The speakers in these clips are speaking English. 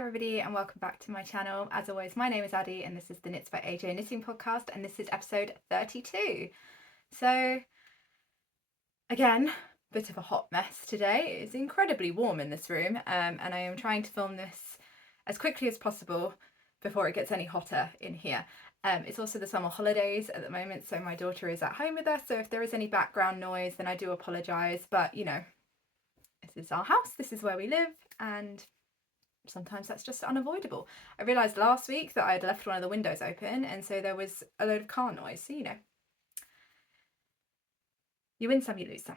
everybody and welcome back to my channel. As always, my name is Addie and this is the Knits by AJ Knitting Podcast and this is episode 32. So again, bit of a hot mess today. It's incredibly warm in this room and I am trying to film this as quickly as possible before it gets any hotter in here. It's also the summer holidays at the moment, so my daughter is at home with us, so if there is any background noise then I do apologise, but you know, this is our house, this is where we live, and sometimes that's just unavoidable. I realised last week that I had left one of the windows open and so there was a load of car noise, so you know, you win some, you lose some.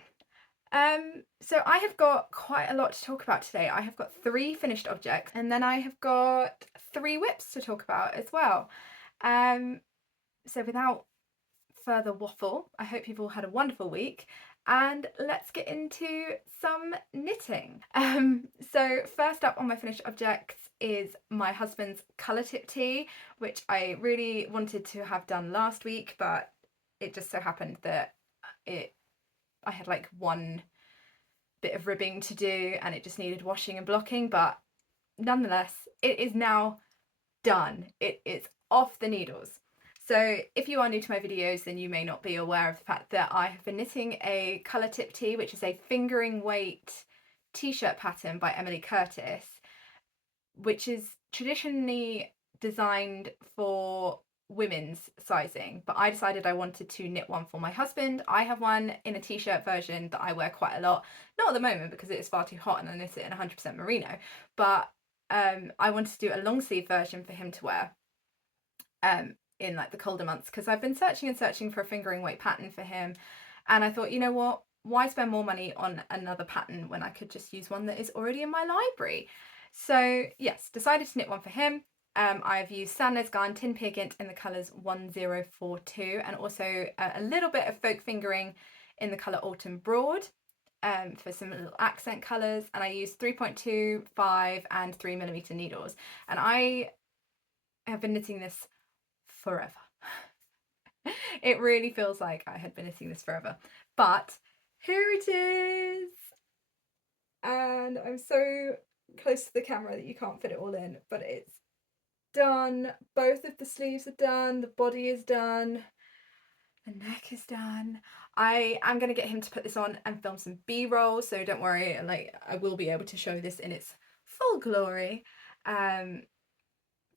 So I have got quite a lot to talk about today. I have got 3 finished objects and then I have got 3 whips to talk about as well. So without further waffle, I hope you've all had a wonderful week and let's get into some knitting. So first up on my finished objects is my husband's colour tip tee, which I really wanted to have done last week, but it just so happened that I had like one bit of ribbing to do and it just needed washing and blocking, but nonetheless it is now done. It is off the needles. So if you are new to my videos then you may not be aware of the fact that I have been knitting a colour tip tee, which is a fingering weight t-shirt pattern by Emily Curtis, which is traditionally designed for women's sizing, but I decided I wanted to knit one for my husband. I have one in a t-shirt version that I wear quite a lot, not at the moment because it is far too hot and I knit it in 100% merino, but I wanted to do a long sleeve version for him to wear in like the colder months, because I've been searching and searching for a fingering weight pattern for him and I thought, you know what, why spend more money on another pattern when I could just use one that is already in my library? So yes, decided to knit one for him. I've used Sandnes Garn Tin Pigant in the colours 1042 and also a little bit of folk fingering in the colour Autumn Broad for some little accent colours, and I used 3.2, 5 and 3mm needles, and I have been knitting this forever. It really feels like I had been knitting this forever, but here it is, and I'm so close to the camera that you can't fit it all in, but it's done. Both of the sleeves are done, the body is done, the neck is done. I am going to get him to put this on and film some b-roll, so don't worry, like I will be able to show this in its full glory. But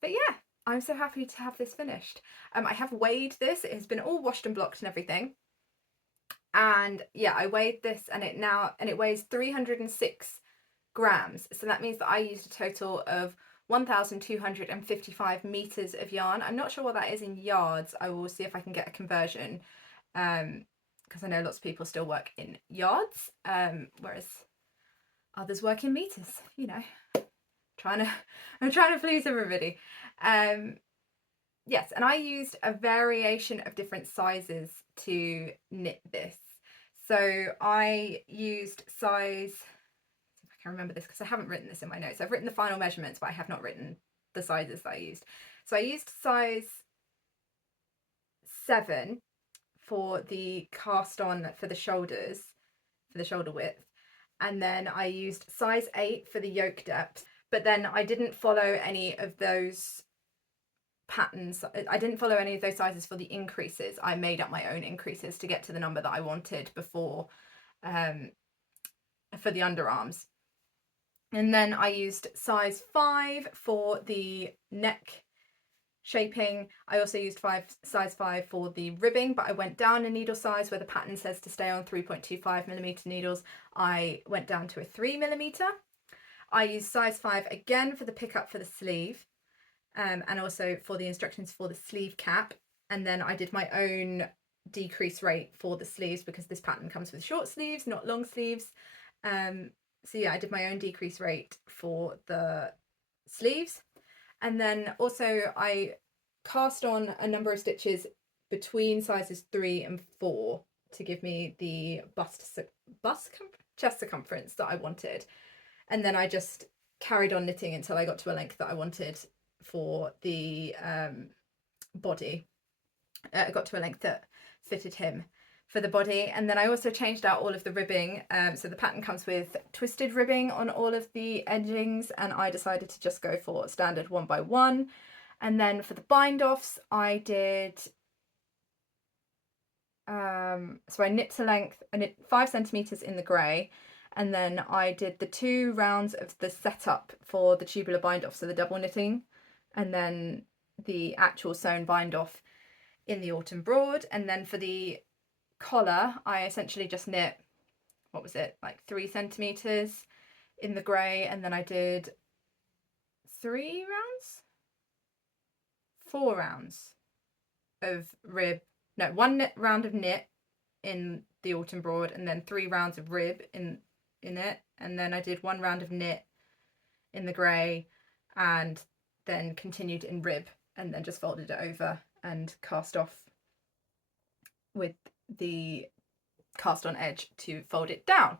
yeah, I'm so happy to have this finished. I have weighed this, it has been all washed and blocked and everything, and yeah, I weighed this and it weighs 306 grams, so that means that I used a total of 1,255 meters of yarn. I'm not sure what that is in yards. I will see if I can get a conversion, because I know lots of people still work in yards, whereas others work in meters, you know. I'm trying to please everybody. Yes, and I used a variation of different sizes to knit this. So I used size, I can remember this because I haven't written this in my notes. I've written the final measurements, but I have not written the sizes that I used. So I used size 7 for the cast on for the shoulders, for the shoulder width, and then I used size 8 for the yoke depth, but then I didn't follow any of those patterns. I didn't follow any of those sizes for the increases. I made up my own increases to get to the number that I wanted before for the underarms. And then I used size 5 for the neck shaping. I also used size 5 for the ribbing, but I went down a needle size where the pattern says to stay on 3.25mm needles. I went down to a 3mm. I used size 5 again for the pickup for the sleeve, and also for the instructions for the sleeve cap. And then I did my own decrease rate for the sleeves because this pattern comes with short sleeves, not long sleeves. So yeah, I did my own decrease rate for the sleeves. And then also I cast on a number of stitches between sizes 3 and 4 to give me the chest circumference that I wanted. And then I just carried on knitting until I got to a length that I wanted for the body. I got to a length that fitted him for the body. And then I also changed out all of the ribbing. So the pattern comes with twisted ribbing on all of the edgings, and I decided to just go for standard 1x1. And then for the bind offs, I did, so I knit to length, I knit 5 centimeters in the grey, and then I did the 2 rounds of the setup for the tubular bind off, so the double knitting, and then the actual sewn bind off in the autumn broad. And then for the collar, I essentially just knit, what was it, like 3 centimeters in the grey, and then I did 4 rounds of rib, no, 1 round of knit in the autumn broad, and then 3 rounds of rib in it, and then I did 1 round of knit in the grey, and then continued in rib, and then just folded it over and cast off with the cast on edge to fold it down.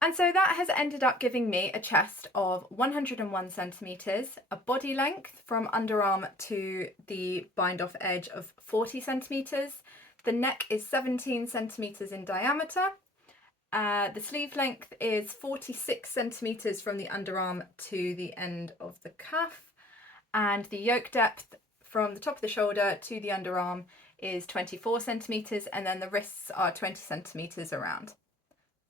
And so that has ended up giving me a chest of 101 centimeters, a body length from underarm to the bind off edge of 40 centimeters. The neck is 17 centimeters in diameter. The sleeve length is 46 centimeters from the underarm to the end of the cuff. And the yoke depth from the top of the shoulder to the underarm is 24 centimeters, and then the wrists are 20 centimeters around.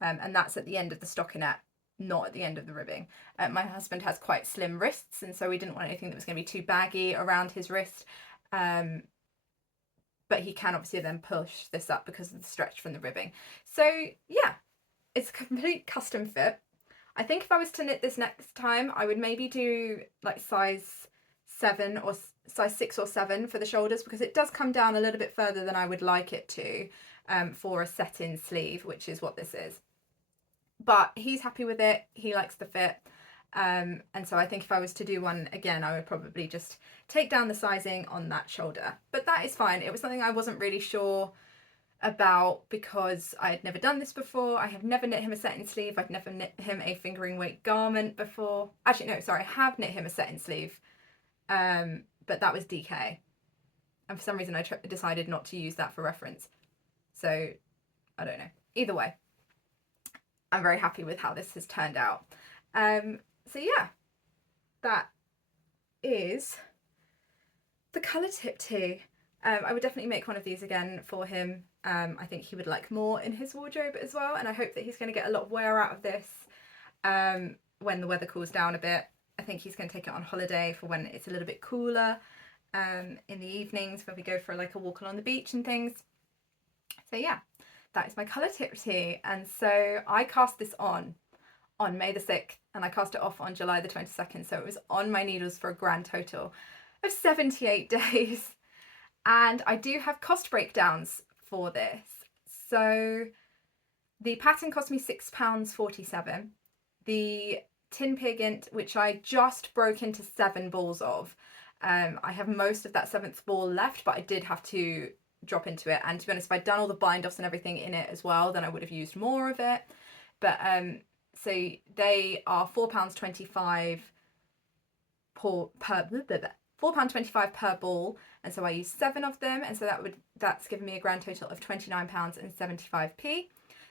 And that's at the end of the stockinette, not at the end of the ribbing. My husband has quite slim wrists, and so we didn't want anything that was going to be too baggy around his wrist. But he can obviously then push this up because of the stretch from the ribbing. So yeah, it's a complete custom fit. I think if I was to knit this next time, I would maybe do like size 7 or size 6 or 7 for the shoulders, because it does come down a little bit further than I would like it to for a set-in sleeve, which is what this is. But he's happy with it, he likes the fit, and so I think if I was to do one again, I would probably just take down the sizing on that shoulder. But that is fine. It was something I wasn't really sure about because I had never done this before. I have never knit him a set-in sleeve. I'd never knit him a fingering weight garment before. Actually, no, sorry, I have knit him a set-in sleeve, but that was DK. And for some reason I decided not to use that for reference. So, I don't know. Either way, I'm very happy with how this has turned out. So yeah, that is the colour tip tee. I would definitely make one of these again for him. I think he would like more in his wardrobe as well, and I hope that he's going to get a lot of wear out of this when the weather cools down a bit. I think he's going to take it on holiday for when it's a little bit cooler in the evenings when we go for like a walk along the beach and things. So yeah, that is my colour tip tee. And so I cast this on May the 6th and I cast it off on July the 22nd. So it was on my needles for a grand total of 78 days. And I do have cost breakdowns for this. So the pattern cost me £6.47. The tin pigment, which I just broke into 7 balls of, I have most of that 7th ball left, but I did have to drop into it. And to be honest, if I'd done all the bind offs and everything in it as well, then I would have used more of it. But so they are £4.25 £4.25 per ball, and so I used 7 of them, and so that's given me a grand total of £29.75.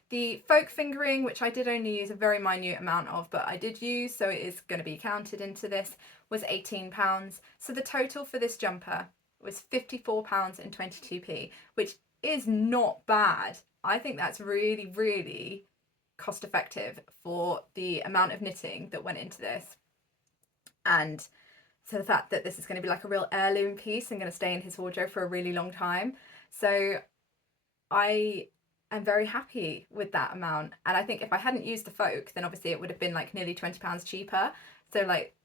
The folk fingering, which I did only use a very minute amount of, but I did use, so it is going to be counted into this, was £18. So the total for this jumper was £54.22, which is not bad. I think that's really, really cost effective for the amount of knitting that went into this. And so the fact that this is going to be like a real heirloom piece and going to stay in his wardrobe for a really long time. So I am very happy with that amount. And I think if I hadn't used the folk, then obviously it would have been like nearly £20 cheaper. So like,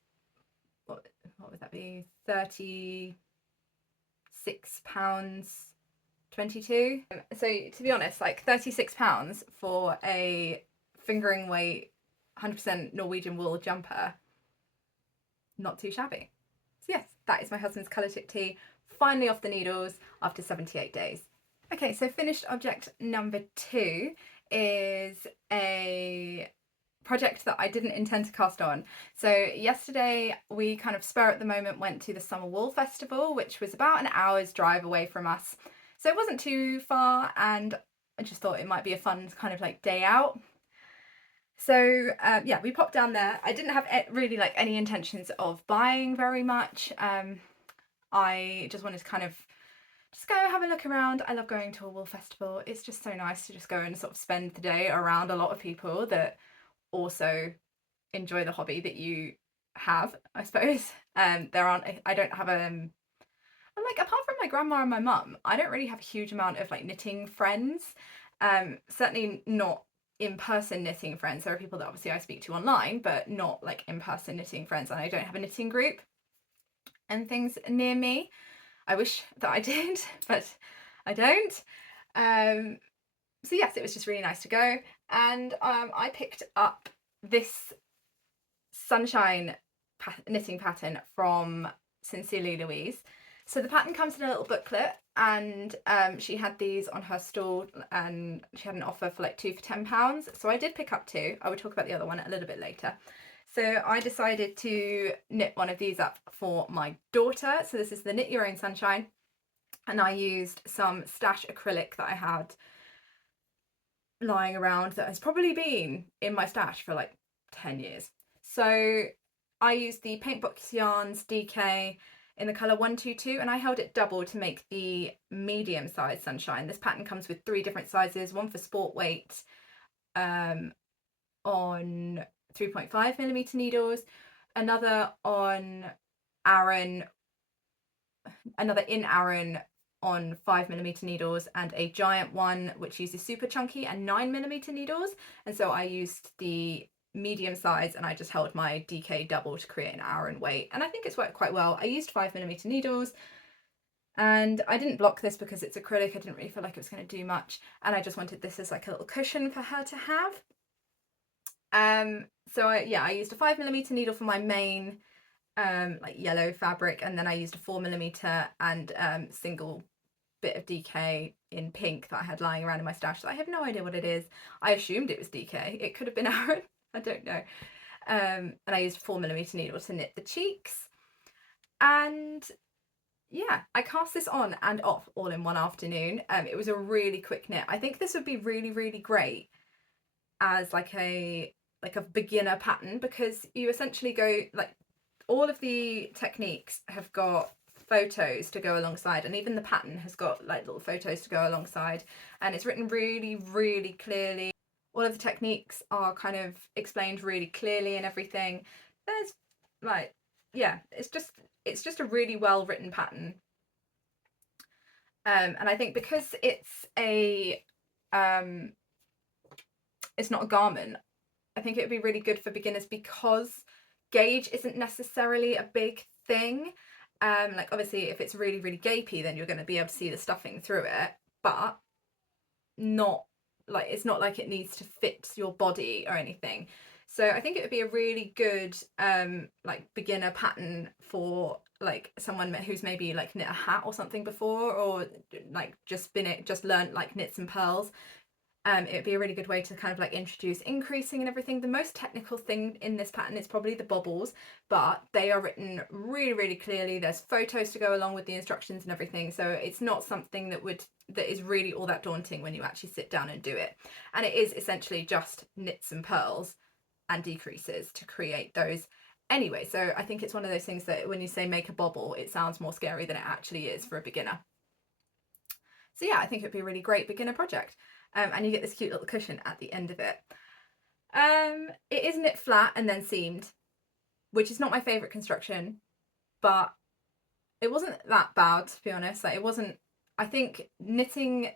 what would that be? £36.22. So to be honest, like £36 for a fingering weight 100% Norwegian wool jumper, not too shabby. So yes, that is my husband's colour tip tee, finally off the needles after 78 days. Okay, so finished object number 2 is a project that I didn't intend to cast on. So yesterday we kind of spur at the moment went to the Summer Wool Festival, which was about an hour's drive away from us. So it wasn't too far, and I just thought it might be a fun kind of like day out. So yeah, we popped down there. I didn't have really like any intentions of buying very much. I just wanted to kind of just go have a look around. I love going to a wool festival. It's just so nice to just go and sort of spend the day around a lot of people that also enjoy the hobby that you have, I suppose. I don't have like, apart from my grandma and my mum, I don't really have a huge amount of like knitting friends. Certainly not in-person knitting friends. There are people that obviously I speak to online, but not like in-person knitting friends, and I don't have a knitting group and things near me. I wish that I did, but I don't. So yes, it was just really nice to go, and I picked up this Sunshine knitting pattern from Sincerely Louise. So the pattern comes in a little booklet, and she had these on her stall, and she had an offer for like 2 for £10. So I did pick up 2. I will talk about the other one a little bit later. So I decided to knit one of these up for my daughter. So this is the Knit Your Own Sunshine, and I used some stash acrylic that I had lying around that has probably been in my stash for like 10 years. So I used the Paint Box Yarns DK in the colour 122, and I held it double to make the medium size Sunshine. This pattern comes with 3 different sizes, one for sport weight on 3.5mm needles, another in Aran on 5mm needles, and a giant one which uses super chunky and 9mm needles. And so I used the medium size, and I just held my DK double to create an Aran weight, and I think it's worked quite well. I used 5mm needles, and I didn't block this because it's acrylic. I didn't really feel like it was going to do much, and I just wanted this as like a little cushion for her to have. So I used a 5mm needle for my main like yellow fabric, and then I used a 4mm and single bit of DK in pink that I had lying around in my stash. So I have no idea what it is. I assumed it was DK. It could have been Aran. I don't know. And I used a 4mm needle to knit the cheeks. And yeah, I cast this on and off all in one afternoon. It was a really quick knit. I think this would be really, really great as like a beginner pattern, because you essentially go like, all of the techniques have got photos to go alongside, and even the pattern has got like little photos to go alongside, and it's written really, really clearly. All of the techniques are kind of explained really clearly and everything. There's like, yeah, it's just a really well written pattern. And I think because it's not a garment, I think it would be really good for beginners, because gauge isn't necessarily a big thing. Like obviously if it's really, really gapey, then you're going to be able to see the stuffing through it, but not like, it's not like it needs to fit your body or anything. So I think it would be a really good like beginner pattern for like someone who's maybe like knit a hat or something before, or like just learned like knits and pearls. It would be a really good way to kind of like introduce increasing and everything. The most technical thing in this pattern is probably the bobbles, but they are written really, really clearly. There's photos to go along with the instructions and everything, so it's not something that is really all that daunting when you actually sit down and do it. And it is essentially just knits and pearls and decreases to create those anyway. So I think it's one of those things that when you say make a bobble, it sounds more scary than it actually is for a beginner. So yeah, I think it'd be a really great beginner project. And you get this cute little cushion at the end of it. It is knit flat and then seamed, which is not my favourite construction, but it wasn't that bad, to be honest. Like, it wasn't, I think knitting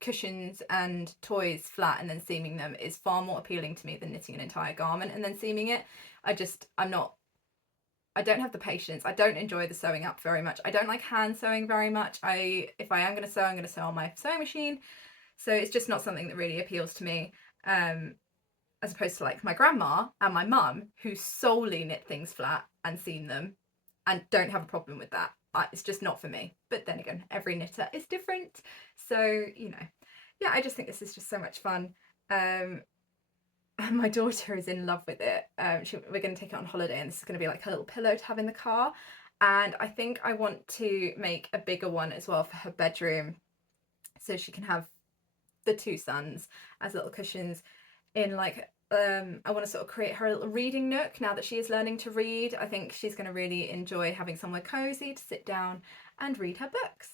cushions and toys flat and then seaming them is far more appealing to me than knitting an entire garment and then seaming it. I don't have the patience. I don't enjoy the sewing up very much. I don't like hand sewing very much. If I am going to sew, I'm going to sew on my sewing machine. So it's just not something that really appeals to me, as opposed to like my grandma and my mum, who solely knit things flat and seam them and don't have a problem with that. It's just not for me. But then again, every knitter is different. So, you know, yeah, I just think this is just so much fun. And my daughter is in love with it. We're going to take it on holiday, and this is going to be like a little pillow to have in the car. And I think I want to make a bigger one as well for her bedroom. so she can have the two suns as little cushions in like I want to sort of create her a little reading nook now that she is learning to read. I think she's going to really enjoy having somewhere cozy to sit down and read her books.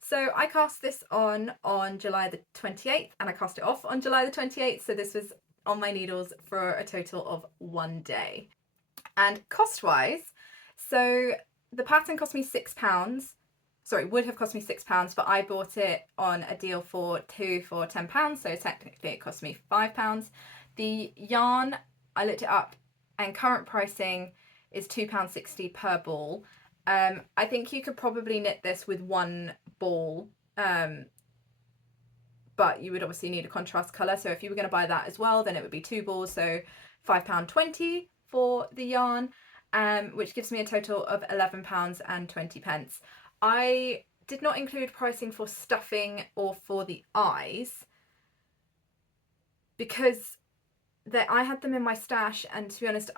So I cast this on July the 28th and I cast it off on July the 28th. So this was on my needles for a total of 1 day. And cost wise, so the pattern cost me £6. Sorry, would have cost me £6, but I bought it on a deal for 2 for £10, so technically it cost me £5. The yarn, I looked it up, and current pricing is £2.60 per ball. I think you could probably knit this with one ball, but you would obviously need a contrast colour, so if you were going to buy that as well, then it would be 2 balls, so £5.20 for the yarn, which gives me a total of £11.20. I did not include pricing for stuffing or for the eyes because I had them in my stash, and to be honest,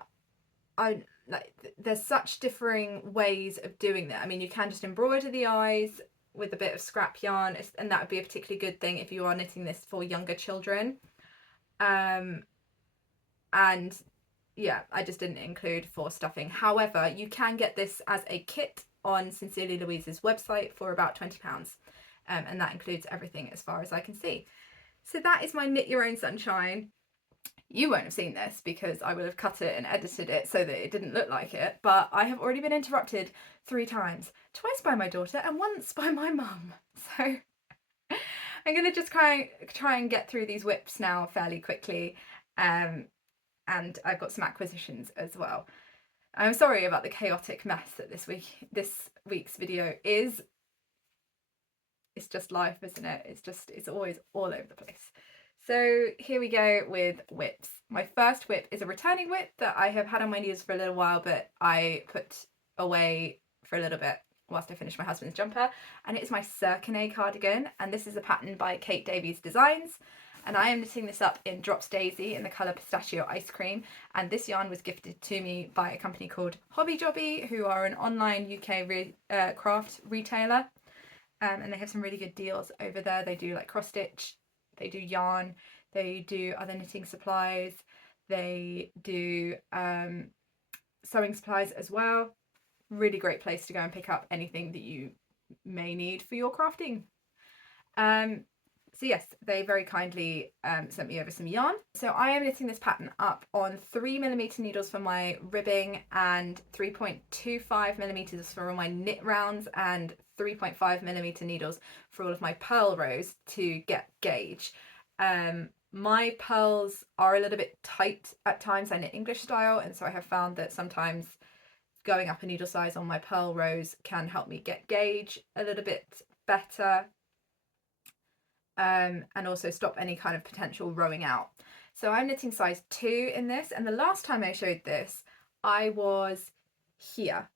there's such differing ways of doing that. I mean, you can just embroider the eyes with a bit of scrap yarn, and that would be a particularly good thing if you are knitting this for younger children. And yeah, I just didn't include for stuffing. However, you can get this as a kit on Sincerely Louise's website for about £20, and that includes everything as far as I can see. So that is my Knit Your Own Sunshine. You won't have seen this because I will have cut it and edited it so that it didn't look like it, but I have already been interrupted 3 times, twice by my daughter and once by my mum. So I'm going to just try and get through these whips now fairly quickly, and I've got some acquisitions as well. I'm sorry about the chaotic mess that this week's video is. It's just life, isn't it? It's always all over the place. So here we go with whips. My first whip is a returning whip that I have had on my needles for a little while, but I put away for a little bit whilst I finished my husband's jumper, and it is my Serkinet Cardigan, and this is a pattern by Davies Designs, and I am knitting this up in Drops Daisy in the colour Pistachio Ice Cream, and this yarn was gifted to me by a company called Hobby Jobby, who are an online UK craft retailer, and they have some really good deals over there. They do like cross stitch, they do yarn, they do other knitting supplies, they do sewing supplies as well. Really great place to go and pick up anything that you may need for your crafting. So yes, they very kindly sent me over some yarn. So I am knitting this pattern up on 3mm needles for my ribbing and 3.25mm for all my knit rounds and 3.5mm needles for all of my purl rows to get gauge. My pearls are a little bit tight at times. I knit English style, and so I have found that sometimes going up a needle size on my purl rows can help me get gauge a little bit better, and also stop any kind of potential rowing out. So I'm knitting size 2 in this, and the last time I showed this I was here,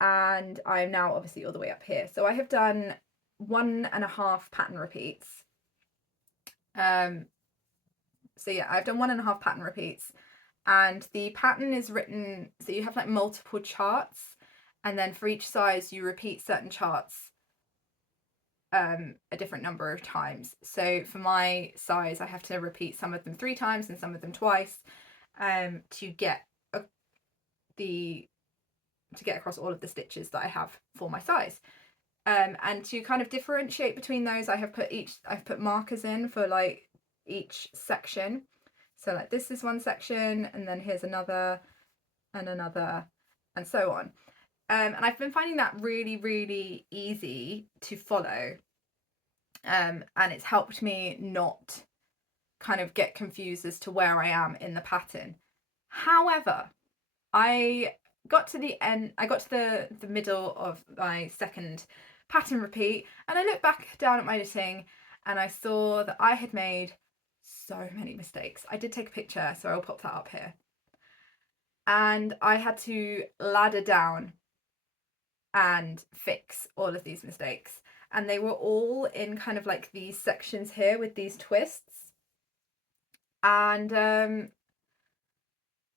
and I'm now obviously all the way up here. So I have done 1.5 pattern repeats. So yeah, I've done 1.5 pattern repeats, and the pattern is written so you have like multiple charts, and then for each size you repeat certain charts a different number of times. So for my size I have to repeat some of them 3 times and some of them twice, to get across all of the stitches that I have for my size. And to kind of differentiate between those, I've put markers in for like each section. So like this is one section, and then here's another and another, and so on. And I've been finding that really, really easy to follow. And it's helped me not kind of get confused as to where I am in the pattern. However, I got to the end, I got to the middle of my second pattern repeat, and I looked back down at my knitting and I saw that I had made so many mistakes. I did take a picture, so I'll pop that up here. And I had to ladder down and fix all of these mistakes. And they were all in kind of like these sections here with these twists. And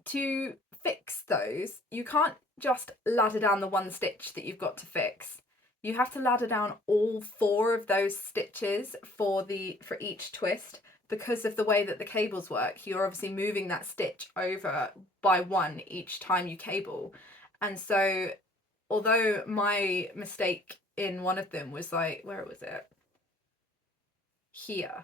to fix those, you can't just ladder down the one stitch that you've got to fix. you have to ladder down all 4 of those stitches for each twist. Because of the way that the cables work, you're obviously moving that stitch over by 1 each time you cable. And so although my mistake in one of them was like, where was it? Here.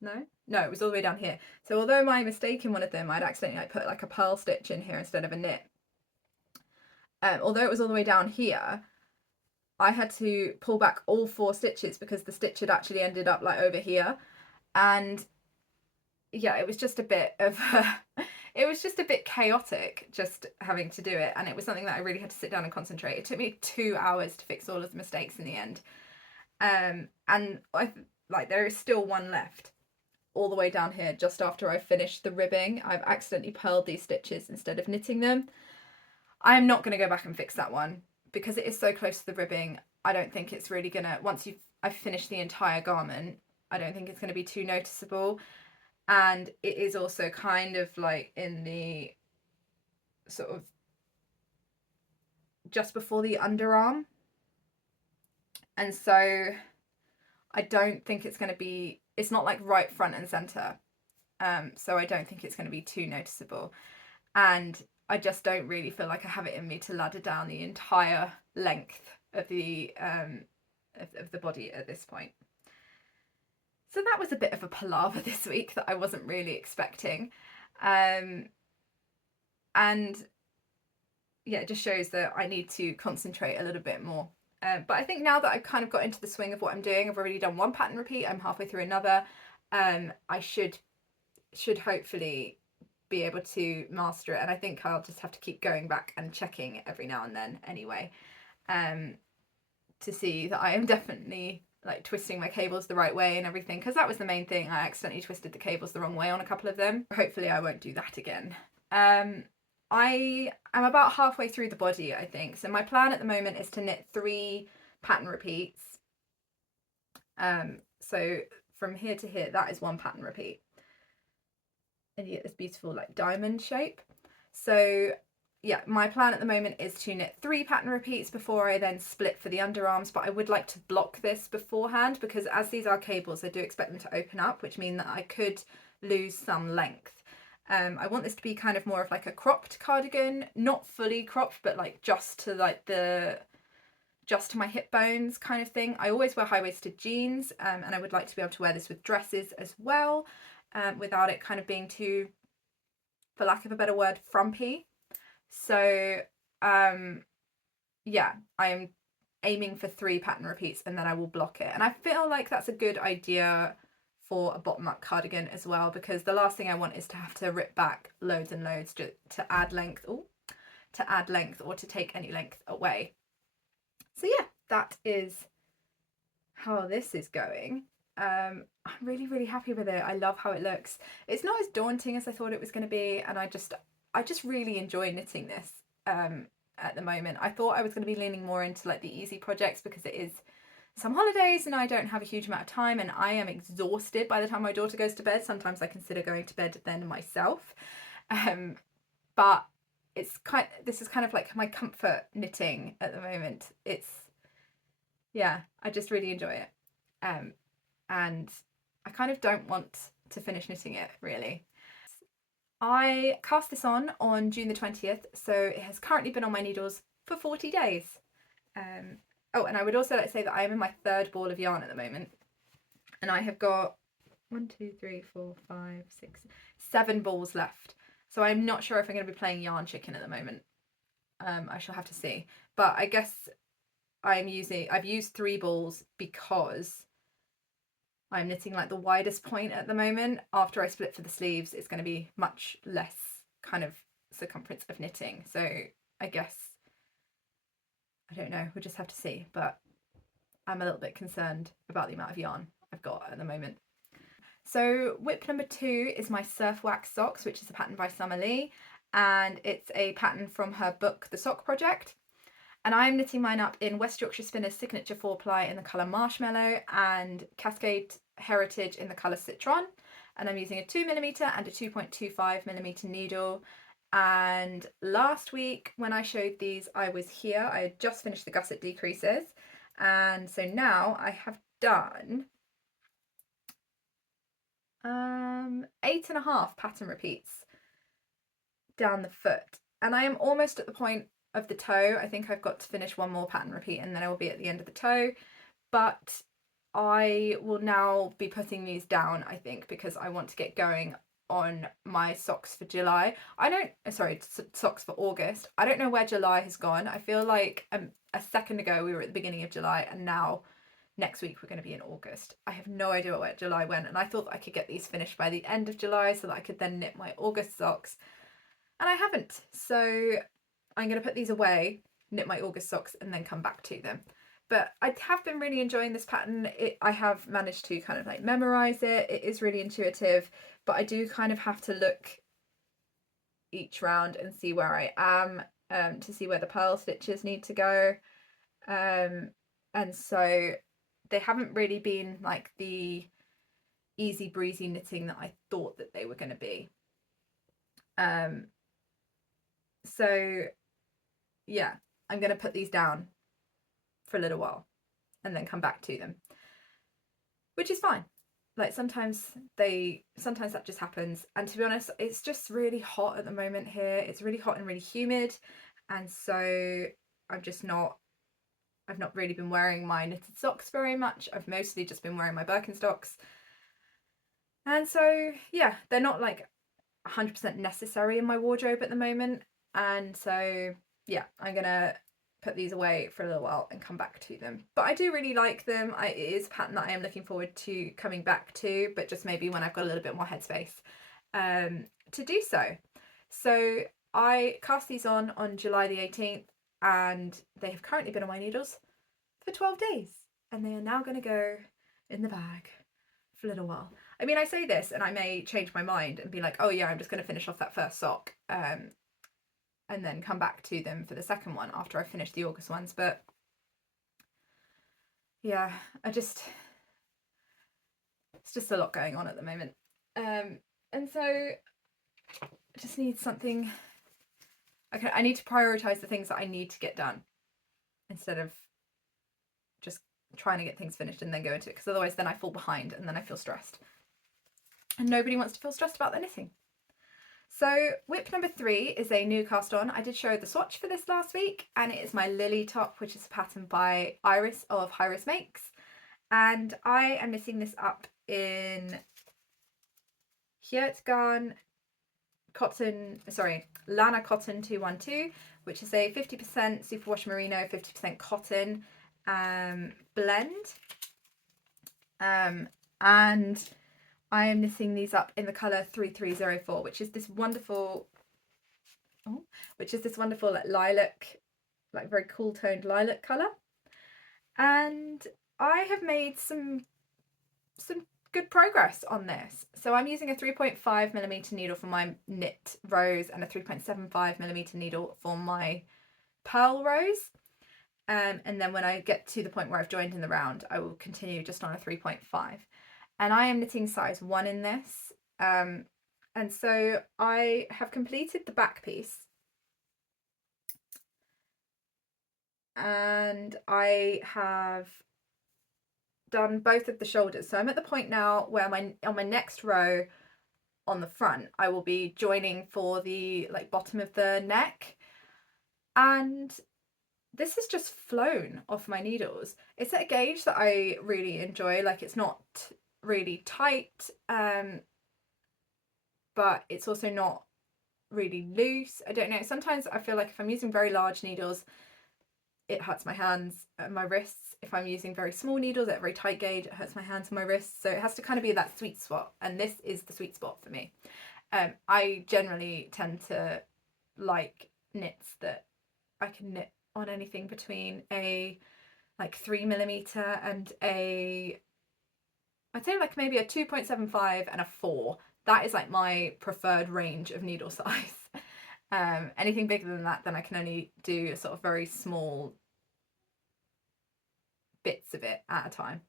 No, it was all the way down here. So although my mistake in one of them, I'd accidentally like put like a purl stitch in here instead of a knit. Although it was all the way down here, I had to pull back all 4 stitches because the stitch had actually ended up like over here. And yeah, it was just a bit of it was just a bit chaotic just having to do it, and it was something that I really had to sit down and concentrate. It took me 2 hours to fix all of the mistakes in the end. And there is still one left all the way down here just after I finished the ribbing. I've accidentally purled these stitches instead of knitting them. I am not going to go back and fix that one because it is so close to the ribbing. I don't think it's really gonna, once I've finished the entire garment, I don't think it's going to be too noticeable. And it is also kind of like in the sort of just before the underarm, and so I don't think it's going to be, it's not like right front and center, so I don't think it's going to be too noticeable. And I just don't really feel like I have it in me to ladder down the entire length of the body at this point. So that was a bit of a palaver this week that I wasn't really expecting. And yeah, it just shows that I need to concentrate a little bit more. But I think now that I've kind of got into the swing of what I'm doing, I've already done one pattern repeat, I'm halfway through another. I should hopefully be able to master it, and I think I'll just have to keep going back and checking every now and then anyway, to see that I am definitely like twisting my cables the right way and everything, because that was the main thing. I accidentally twisted the cables the wrong way on a couple of them. Hopefully I won't do that again. I am about halfway through the body, I think. So my plan at the moment is to knit 3 pattern repeats. So from here to here, that is 1 pattern repeat. And you get this beautiful like diamond shape. So yeah, my plan at the moment is to knit 3 pattern repeats before I then split for the underarms, but I would like to block this beforehand because as these are cables, I do expect them to open up, which means that I could lose some length. I want this to be kind of more of like a cropped cardigan, not fully cropped, but like just to like just to my hip bones kind of thing. I always wear high-waisted jeans, and I would like to be able to wear this with dresses as well, without it kind of being too, for lack of a better word, frumpy. So yeah, I am aiming for 3 pattern repeats and then I will block it. And I feel like that's a good idea for a bottom-up cardigan as well, because the last thing I want is to have to rip back loads and loads to add length, or to take any length away. So yeah, that is how this is going. I'm really happy with it. I love how it looks. It's not as daunting as I thought it was going to be, and I just really enjoy knitting this at the moment. I thought I was going to be leaning more into like the easy projects because it is some holidays and I don't have a huge amount of time and I am exhausted by the time my daughter goes to bed. Sometimes I consider going to bed then myself. But this is kind of like my comfort knitting at the moment. Yeah, I just really enjoy it. And I kind of don't want to finish knitting it really. I cast this on June the 20th, so it has currently been on my needles for 40 days. Oh, and I would also like to say that I am in my 3rd ball of yarn at the moment, and I have got 1, 2, 3, 4, 5, 6, 7 balls left. So I'm not sure if I'm going to be playing yarn chicken at the moment. I shall have to see. But I guess I've used 3 balls because I'm knitting like the widest point at the moment. After I split for the sleeves, it's going to be much less kind of circumference of knitting. So I guess, I don't know, we'll just have to see. But I'm a little bit concerned about the amount of yarn I've got at the moment. So whip number 2 is my Surf Wax Socks, which is a pattern by Summer Lee. And it's a pattern from her book, The Sock Project. And I'm knitting mine up in West Yorkshire Spinner's Signature 4-ply in the colour Marshmallow and Cascade Heritage in the colour Citron. And I'm using a 2mm and a 2.25mm needle. And last week when I showed these, I was here. I had just finished the gusset decreases. And so now I have done 8.5 pattern repeats down the foot. And I am almost at the point of the toe. I think I've got to finish one more pattern repeat and then I will be at the end of the toe. But I will now be putting these down, I think, because I want to get going on my socks for July. Socks for August. I don't know where July has gone. I feel like a second ago we were at the beginning of July and now next week we're going to be in August. I have no idea where July went, and I thought that I could get these finished by the end of July so that I could then knit my August socks, and I haven't. So I'm going to put these away, knit my August socks, and then come back to them. But I have been really enjoying this pattern. I have managed to kind of like memorize it. It is really intuitive, but I do kind of have to look each round and see where I am, to see where the purl stitches need to go. And so they haven't really been like the easy breezy knitting that I thought that they were going to be. So yeah, I'm going to put these down for a little while and then come back to them, which is fine. Like sometimes that just happens, and to be honest, it's just really hot at the moment here. It's really hot and really humid, and so I've not really been wearing my knitted socks very much. I've mostly just been wearing my Birkenstocks, and so yeah, they're not like 100% necessary in my wardrobe at the moment, and so yeah, I'm gonna put these away for a little while and come back to them. But I do really like them. It is a pattern that I am looking forward to coming back to, but just maybe when I've got a little bit more headspace to do so. So I cast these on July the 18th, and they have currently been on my needles for 12 days, and they are now going to go in the bag for a little while. I mean, I say this and I may change my mind and be like, oh yeah, I'm just going to finish off that first sock and then come back to them for the second one after I finish the August ones. But yeah, it's just a lot going on at the moment. And so I just need something. Okay, I need to prioritize the things that I need to get done instead of just trying to get things finished and then go into it, because otherwise then I fall behind and then I feel stressed. And nobody wants to feel stressed about their knitting. So whip number 3 is a new cast on. I did show the swatch for this last week, and it is my Lily top, which is a pattern by Iris of HIRIS Makes. And I am knitting this up in HIRIS Lana Cotton 212, which is a 50% superwash merino, 50% cotton blend. And I am knitting these up in the colour 3304, which is this wonderful like lilac, like very cool toned lilac colour. And I have made some good progress on this. So I'm using a 3.5mm needle for my knit rows and a 3.75mm needle for my purl rows. And then when I get to the point where I've joined in the round, I will continue just on a 3.5. And I am knitting size 1 in this. And so I have completed the back piece. And I have done both of the shoulders. So I'm at the point now where on my next row on the front, I will be joining for the like bottom of the neck. And this has just flown off my needles. It's at a gauge that I really enjoy. Like, it's not really tight, but it's also not really loose. I don't know, sometimes I feel like if I'm using very large needles, it hurts my hands and my wrists. If I'm using very small needles at a very tight gauge, it hurts my hands and my wrists. So it has to kind of be that sweet spot, and this is the sweet spot for me. I generally tend to like knits that I can knit on anything between a like 3mm and I'd say like maybe a 2.75 and a 4. That is like my preferred range of needle size. Anything bigger than that, then I can only do sort of very small bits of it at a time.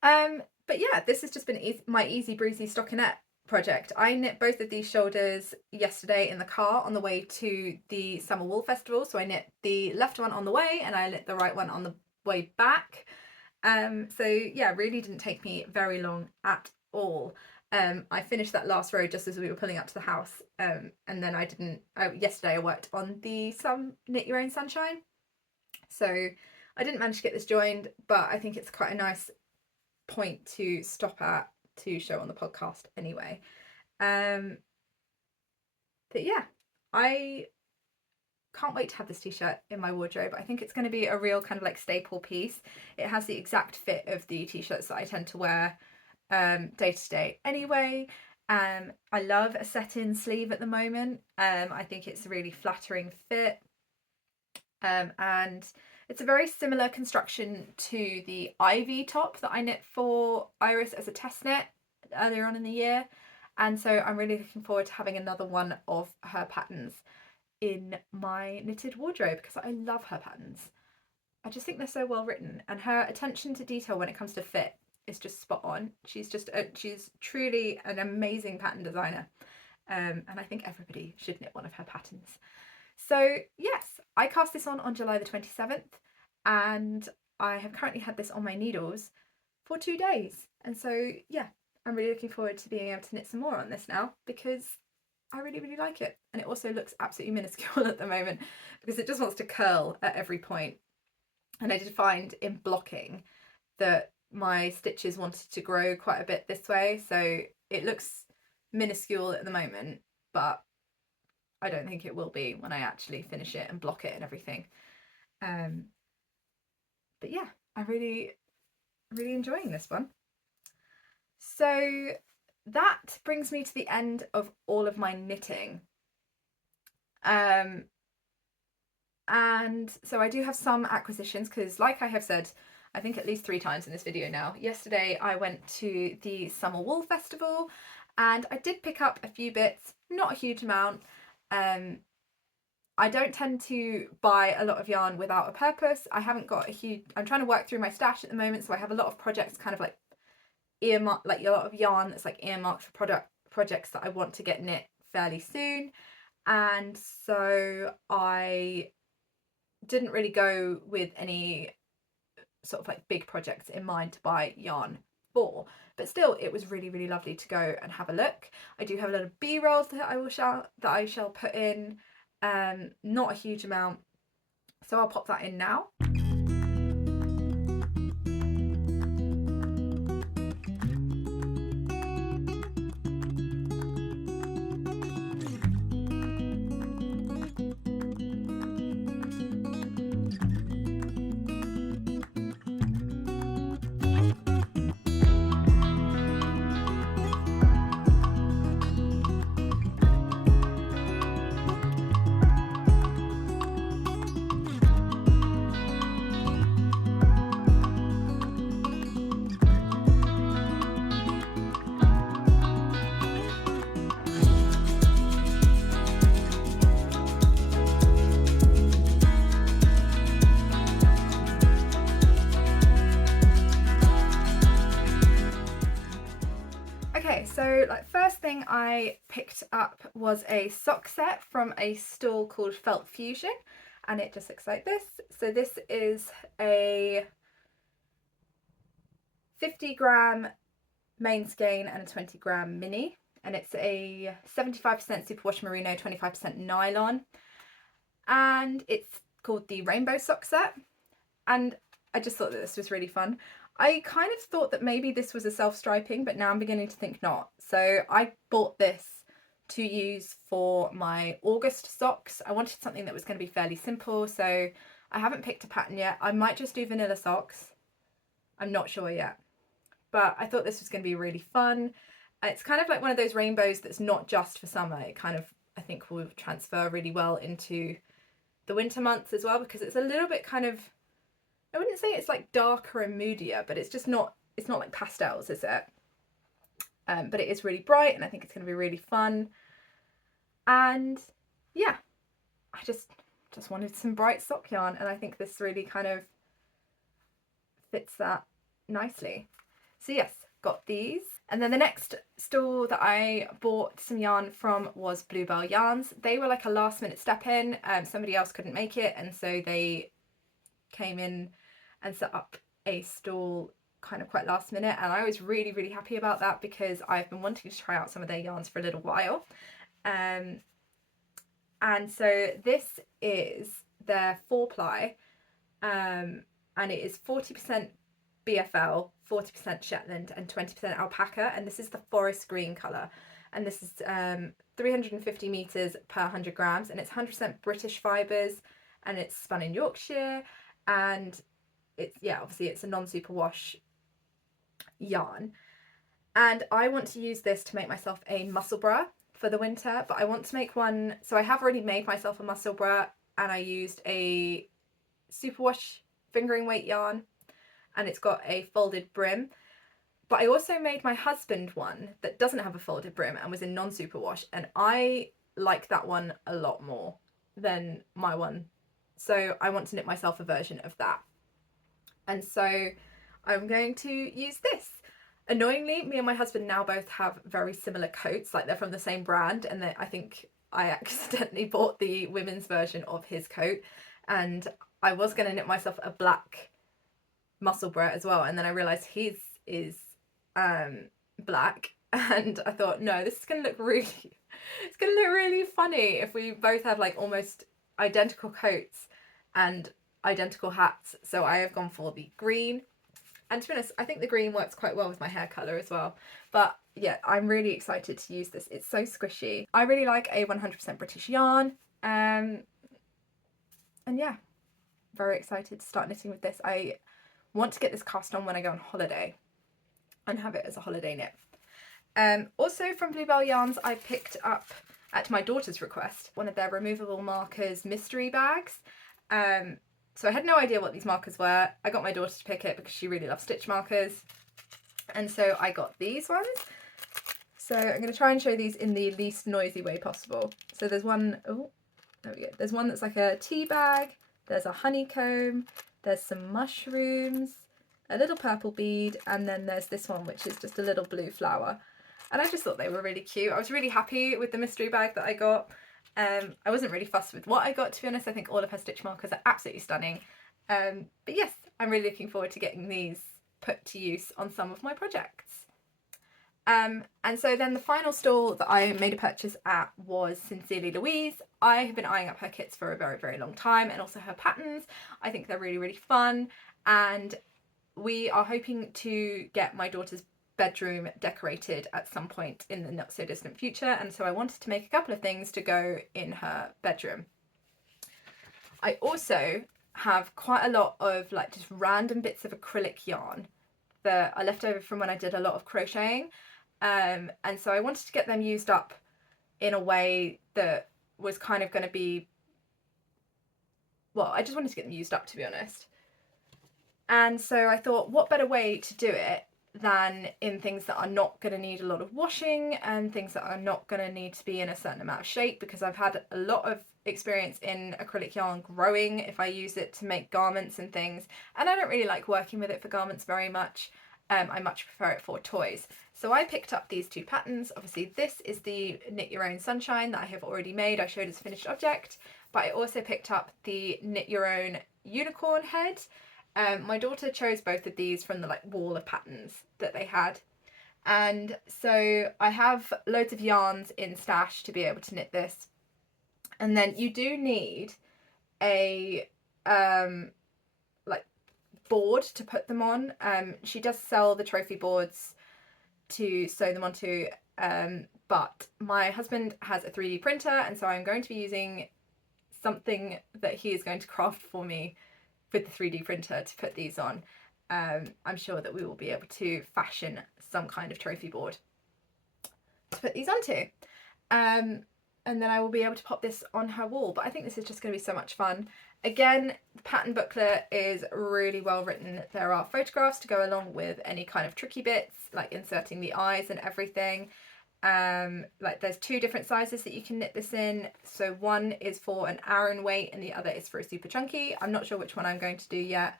But yeah, this has just been my easy breezy stockinette project. I knit both of these shoulders yesterday in the car on the way to the Summer Wool Festival. So I knit the left one on the way and I knit the right one on the way back. So yeah, really didn't take me very long at all. I finished that last row just as we were pulling up to the house, and then yesterday I worked on the Knit Your Own Sunshine, so I didn't manage to get this joined, but I think it's quite a nice point to stop at to show on the podcast anyway. But yeah, I can't wait to have this t-shirt in my wardrobe. I think it's going to be a real kind of like staple piece. It has the exact fit of the t-shirts that I tend to wear day to day anyway. I love a set-in sleeve at the moment. I think it's a really flattering fit, and it's a very similar construction to the Ivy top that I knit for Iris as a test knit earlier on in the year, and so I'm really looking forward to having another one of her patterns in my knitted wardrobe because I love her patterns. I just think they're so well written, and her attention to detail when it comes to fit is just spot on. She's truly an amazing pattern designer, and I think everybody should knit one of her patterns. So yes, I cast this on July the 27th, and I have currently had this on my needles for 2 days, and so yeah, I'm really looking forward to being able to knit some more on this now because I really, really like it. And it also looks absolutely minuscule at the moment because it just wants to curl at every point. And I did find in blocking that my stitches wanted to grow quite a bit this way, so it looks minuscule at the moment, but I don't think it will be when I actually finish it and block it and everything. But yeah, I'm really, really enjoying this one. So that brings me to the end of all of my knitting. And so I do have some acquisitions because, like I have said, I think at least 3 times in this video now. Yesterday I went to the Summer Wool Festival and I did pick up a few bits, not a huge amount. I don't tend to buy a lot of yarn without a purpose. I'm trying to work through my stash at the moment, so I have a lot of projects kind of like earmarked, like a lot of yarn that's like earmarked for projects that I want to get knit fairly soon. And so I didn't really go with any sort of like big projects in mind to buy yarn for, but still it was really, really lovely to go and have a look. I do have a lot of B-rolls that I shall put in, not a huge amount, so I'll pop that in now. So like first thing I picked up was a sock set from a stall called Felt Fusion, and it just looks like this. So this is a 50-gram main skein and a 20-gram mini, and it's a 75% superwash merino, 25% nylon, and it's called the Rainbow Sock Set. And I just thought that this was really fun. I kind of thought that maybe this was a self-striping, but now I'm beginning to think not. So I bought this to use for my August socks. I wanted something that was going to be fairly simple, so I haven't picked a pattern yet. I might just do vanilla socks. I'm not sure yet. But I thought this was going to be really fun. It's kind of like one of those rainbows that's not just for summer. It kind of, I think, will transfer really well into the winter months as well, because it's a little bit kind of, I wouldn't say it's like darker and moodier, but it's just not, it's not like pastels, is it? But it is really bright, and I think it's going to be really fun. And yeah, I just wanted some bright sock yarn, and I think this really kind of fits that nicely. So yes, got these. And then the next store that I bought some yarn from was Bluebell Yarns. They were like a last minute step in. Somebody else couldn't make it, and so they came in and set up a stall kind of quite last minute, and I was really, really happy about that because I've been wanting to try out some of their yarns for a little while. And so this is their 4-ply, and it is 40% BFL, 40% Shetland and 20% alpaca, and this is the forest green colour, and this is 350 metres per 100 grams, and it's 100% British fibres, and it's spun in Yorkshire, and it's, yeah, obviously it's a non-superwash yarn. And I want to use this to make myself a muscle bra for the winter, but I want to make one, so I have already made myself a muscle bra, and I used a superwash fingering weight yarn, and it's got a folded brim. But I also made my husband one that doesn't have a folded brim and was in non-superwash, and I like that one a lot more than my one, so I want to knit myself a version of that. And so I'm going to use this. Annoyingly, me and my husband now both have very similar coats, like they're from the same brand, and I think I accidentally bought the women's version of his coat, and I was going to knit myself a black muscle bra as well, and then I realised his is black, and I thought, no, this is going to look really funny if we both have like almost identical coats and identical hats. So I have gone for the green. And to be honest, I think the green works quite well with my hair colour as well. But yeah, I'm really excited to use this. It's so squishy. I really like a 100% British yarn. And yeah, very excited to start knitting with this. I want to get this cast on when I go on holiday and have it as a holiday knit. Also from Bluebell Yarns, I picked up, at my daughter's request, one of their removable markers mystery bags. So I had no idea what these markers were. I got my daughter to pick it because she really loves stitch markers. And so I got these ones. So I'm going to try and show these in the least noisy way possible. So there's one, oh, there we go. There's one that's like a tea bag. There's a honeycomb. There's some mushrooms, a little purple bead, and then there's this one, which is just a little blue flower. And I just thought they were really cute. I was really happy with the mystery bag that I got. I wasn't really fussed with what I got, to be honest. I think all of her stitch markers are absolutely stunning. But yes, I'm really looking forward to getting these put to use on some of my projects. And so then the final store that I made a purchase at was Sincerely Louise. I have been eyeing up her kits for a very, very long time, and also her patterns. I think they're really, really fun, and we are hoping to get my daughter's bedroom decorated at some point in the not so distant future, and so I wanted to make a couple of things to go in her bedroom. I also have quite a lot of like just random bits of acrylic yarn that are left over from when I did a lot of crocheting, and so I wanted to get them used up in a way that was kind of going to be, well, I just wanted to get them used up, to be honest. And so I thought, what better way to do it than in things that are not going to need a lot of washing and things that are not going to need to be in a certain amount of shape, because I've had a lot of experience in acrylic yarn growing if I use it to make garments and things, and I don't really like working with it for garments very much. I much prefer it for toys. So I picked up these two patterns. Obviously this is the Knit Your Own Sunshine that I have already made. I showed as a finished object, but I also picked up the Knit Your Own Unicorn Head. My daughter chose both of these from the like wall of patterns that they had, and so I have loads of yarns in stash to be able to knit this. And then you do need a like board to put them on. She does sell the trophy boards to sew them onto, but my husband has a 3D printer, and so I'm going to be using something that he is going to craft for me with the 3D printer to put these on. I'm sure that we will be able to fashion some kind of trophy board to put these onto. And then I will be able to pop this on her wall. But I think this is just going to be so much fun. Again, the pattern booklet is really well written. There are photographs to go along with any kind of tricky bits, like inserting the eyes and everything. Like there's two different sizes that you can knit this in. So one is for an Aran weight and the other is for a super chunky. I'm not sure which one I'm going to do yet,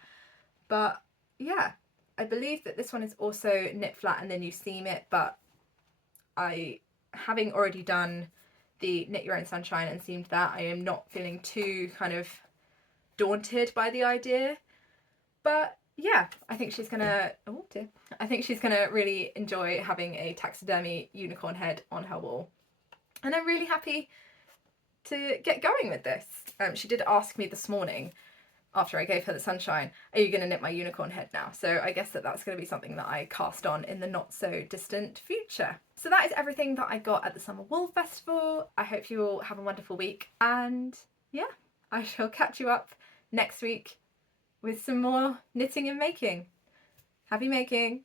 but yeah, I believe that this one is also knit flat and then you seam it, but having already done the Knit Your Own Sunshine and seamed that, I am not feeling too kind of daunted by the idea. But yeah, I think she's gonna, oh dear, I think she's gonna really enjoy having a taxidermy unicorn head on her wall. And I'm really happy to get going with this. She did ask me this morning, after I gave her the sunshine, are you going to knit my unicorn head now? So I guess that's going to be something that I cast on in the not so distant future. So that is everything that I got at the Summer Wool Festival. I hope you all have a wonderful week, and yeah, I shall catch you up next week with some more knitting and making. Happy making!